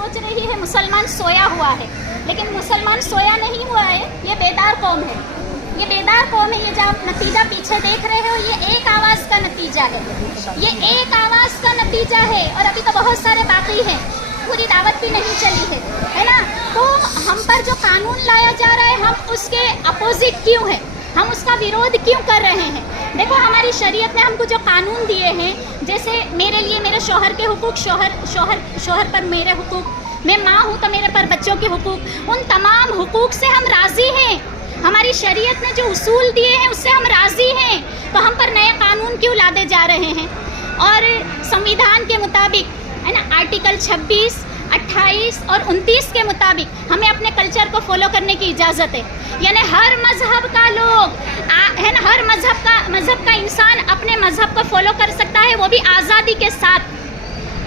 सोच रही है मुसलमान सोया हुआ है, लेकिन मुसलमान सोया नहीं हुआ है, ये बेदार कौम है। ये बेदार कौम है। ये जो आप नतीजा पीछे देख रहे हो, ये एक आवाज़ का नतीजा है, ये एक आवाज़ का नतीजा है। और अभी तो बहुत सारे बाकी हैं, पूरी दावत भी नहीं चली है ना। तो हम पर जो कानून लाया जा रहा है, हम उसके अपोजिट क्यों हैं, हम उसका विरोध क्यों कर रहे हैं। देखो, हमारी शरीयत ने हमको जो कानून दिए हैं, जैसे मेरे लिए मेरे शौहर के हुकूक, शौहर पर मेरे हुकूक, मैं माँ हूँ तो मेरे पर बच्चों के हुकूक, उन तमाम हुकूक से हम राज़ी हैं। हमारी शरीयत ने जो उसूल दिए हैं उससे हम राज़ी हैं, तो हम पर नए कानून क्यों लादे जा रहे हैं। और संविधान के मुताबिक है ना, आर्टिकल 26, 28 और 29 के मुताबिक हमें अपने कल्चर को फॉलो करने की इजाज़त है। यानी हर मज़हब का लोग है ना, हर मज़हब का इंसान अपने मज़हब को फॉलो कर सकता है, वो भी आज़ादी के साथ।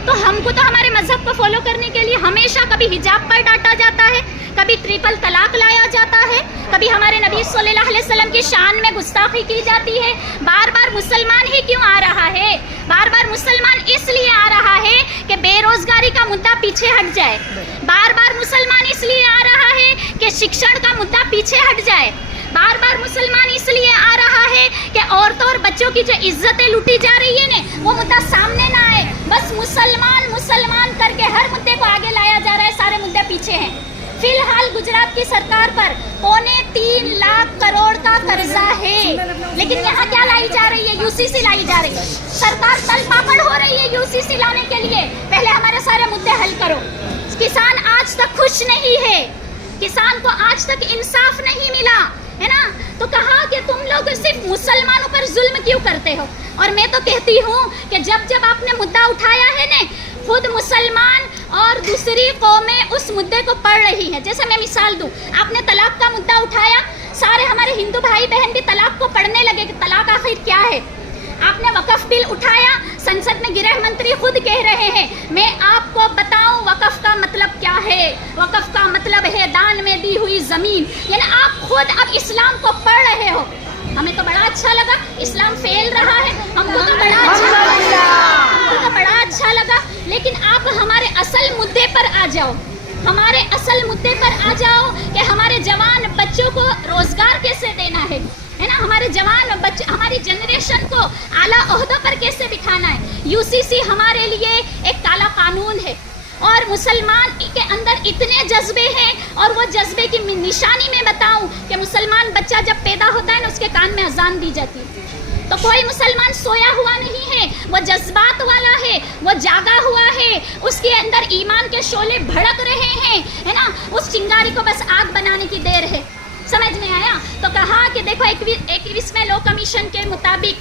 तो हमको तो हमारे मज़हब को फॉलो करने के लिए हमेशा कभी हिजाब पर डांटा जाता है, कभी ट्रिपल तलाक लाया जाता है, कभी हमारे नबी सल्लल्लाहु अलैहि वसल्लम की शान में गुस्ताखी की जाती है। बार बार मुसलमान ही क्यों आ रहा है, बार बार मुसलमान इसलिए आ रहा है कि बेरोजगारी का मुद्दा पीछे हट जाए, बार बार मुसलमान इसलिए आ रहा है कि शिक्षण का मुद्दा पीछे हट जाए, बार बार मुसलमान इसलिए आ रहा है कि औरतों और बच्चों की जो इज्जतें लूटी जा रही है ना, वो मुद्दा सामने ना आए। बस मुसलमान मुसलमान करके हर मुद्दे को आगे लाया जा रहा है, सारे मुद्दे पीछे हैं। फिलहाल गुजरात की सरकार पर 3.25 लाख करोड़ का कर्जा है, लेकिन यहाँ क्या लाई जा रही है, यूसीसी लाई जा रही है। सरकार तल पापड़ हो रही है यूसीसी लाने के लिए। पहले हमारे सारे मुद्दे हल करो। किसान आज तक खुश नहीं है, किसान को आज तक इंसाफ नहीं मिला है ना। तो कहा कि तुम लोग सिर्फ मुसलमानों पर जुल्म क्यों करते हो। और मैं तो कहती हूँ कि जब जब आपने मुद्दा उठाया है ना, खुद मुसलमान और दूसरी कौमें उस मुद्दे को पढ़ रही हैं। जैसे मैं मिसाल दूं, आपने तलाक का मुद्दा उठाया, सारे हमारे हिंदू भाई बहन भी तलाक को पढ़ने लगे कि तलाक आखिर क्या है। आपने वक़फ़ बिल उठाया, संसद में गृह मंत्री खुद कह रहे हैं, मैं आपको बताऊं वक़फ़ का मतलब क्या है। वक़फ़ का मतलब है दान में दी हुई ज़मीन। यानी आप खुद अब इस्लाम को पढ़ रहे हो। हमें तो बड़ा अच्छा लगा, इस्लाम फैल रहा है, हमको तो बड़ा अच्छा लगा। लेकिन आप हमारे असल मुद्दे पर आ जाओ, हमारे असल मुद्दे पर आ जाओ कि हमारे जवान बच्चों को रोज़गार कैसे देना है ना, हमारे जवान बच्चे, हमारी जनरेशन को आला ओहदों पर कैसे बिठाना है। यूसीसी हमारे लिए एक काला कानून है, और मुसलमान के अंदर इतने जज्बे हैं। और वो जज्बे की निशानी में बताऊं कि मुसलमान बच्चा जब पैदा होता है ना, उसके कान में अजान दी जाती है। तो कोई मुसलमान सोया हुआ नहीं है, वो जज्बात वाला है, वो जागा हुआ है, उसके अंदर ईमान के शोले भड़क रहे हैं है ना। उस चिंगारी को बस आग बनाने की देर है। समझ में आया। तो कहा कि देखो 21वें लॉ कमीशन के मुताबिक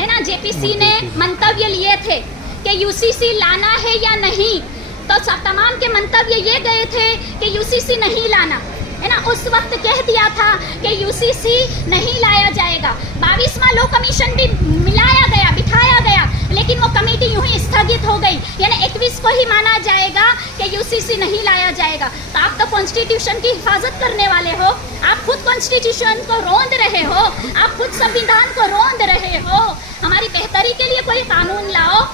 है ना, जेपीसी ने मंतव्य लिए थे कि यूसीसी लाना है या नहीं। तो तमाम के मंतव्य ये गए थे कि यूसीसी नहीं लाना है ना। उस वक्त कह दिया था कि यूसीसी नहीं लाया जाएगा। 22वां लॉ कमीशन भी मिलाया गया, बिठाया गया, लेकिन वो कमेटी यूं ही स्थगित हो गई। यानी 21 को ही माना जाएगा कि यूसीसी नहीं लाया जाएगा। तो आप तो कॉन्स्टिट्यूशन की हिफाजत करने वाले हो, आप खुद कॉन्स्टिट्यूशन को रोंद रहे हो, आप खुद संविधान को रोंद रहे हो। हमारी बेहतरी के लिए कोई कानून लाओ,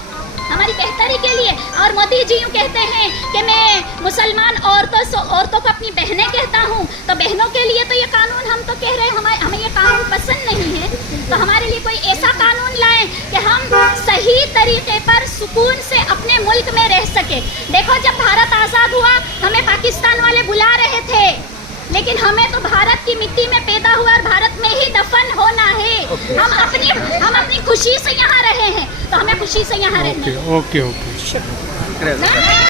हमारी बेहतरी के लिए। और मोदी जी यूँ कहते हैं कि मैं मुसलमान औरतों को अपनी बहनें कहता हूँ, तो बहनों के लिए तो ये कानून हम तो कह रहे हैं हमें ये कानून पसंद नहीं है। तो हमारे लिए कोई ऐसा कानून लाएं कि हम सही तरीके पर सुकून से अपने मुल्क में रह सके। देखो, जब भारत आज़ाद हुआ, हमें पाकिस्तान वाले बुला रहे थे, लेकिन हमें तो भारत की मिट्टी में पैदा हुआ और भारत में ही दफन होना है। हम अपनी खुशी से यहाँ रहे हैं, तो हमें खुशी से यहाँ रहना है। ओके।